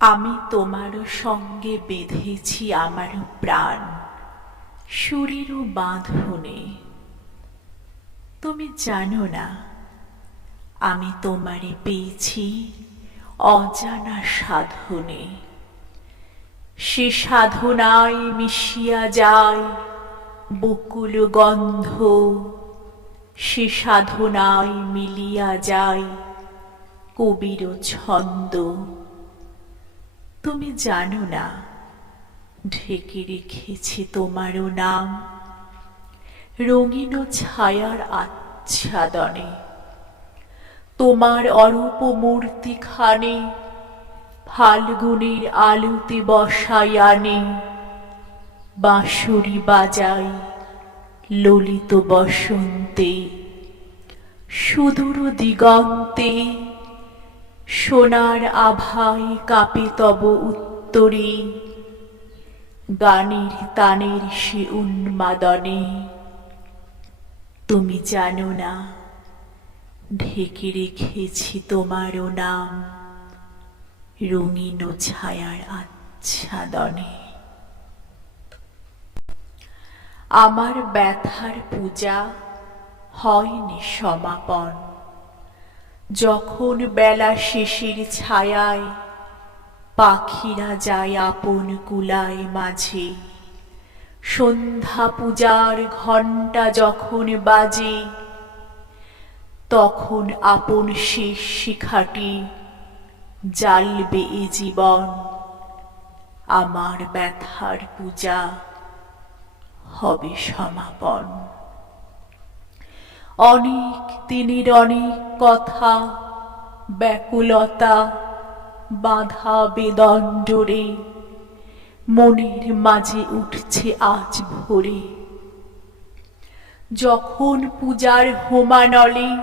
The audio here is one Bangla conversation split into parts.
আমি তোমার সঙ্গে বেঁধেছি আমার প্রাণ। সুরেরও বাঁধনে। তুমি জানো না, আমি তোমারে পেয়েছি অজানা সাধনে। সে সাধনায় মিশিয়া যায় বকুল গন্ধ। সে সাধনায় মিলিয়া যায় কবির ছন্দ। তুমি জানো না। ঢেকে রেখেছি তোমারও নাম। রঙিন ছায়ার আচ্ছাদনে। তোমার অরূপ মূর্তিখানে ফাল্গুনের আলুতে বসাই আনে। বাঁশুরি বাজাই ললিত বসন্তে, সুদূর দিগন্তে সোনার আভায় কাপে তব উত্তরে, গানের তানের সে উন্মাদনে। তুমি জানো না, ঢেকে রেখেছি তোমারও নাম, রঙিন ছায়ার আচ্ছাদনে। আমার ব্যথার পূজা হয়নি সমাপন যখন বেলা শেষের ছায়ায় পাখিরা যায় আপন কুলায় মাঝে সন্ধ্যা পূজার ঘণ্টা যখন বাজে, তখন আপন শেষ শিখাটি জ্বালবে এ জীবন আমার ব্যথার পূজা হবে সমাপন। অনেক দিনের অনেক কথা, ব্যাকুলতা, বাধা বেদণ্ডরে মনের মাঝে উঠছে আজ ভোরে। যখন পূজার হোমানলে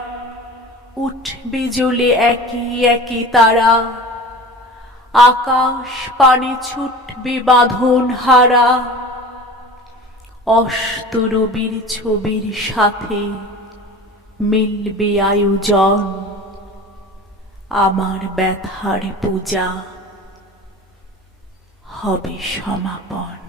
উঠবে জ্বলে একে একে তারা, আকাশ পানে ছুটবে বাঁধন হারা অস্তরবীর ছবির সাথে মিলবে আয়োজন। আমার ব্যথার পূজা হবে সমাপন।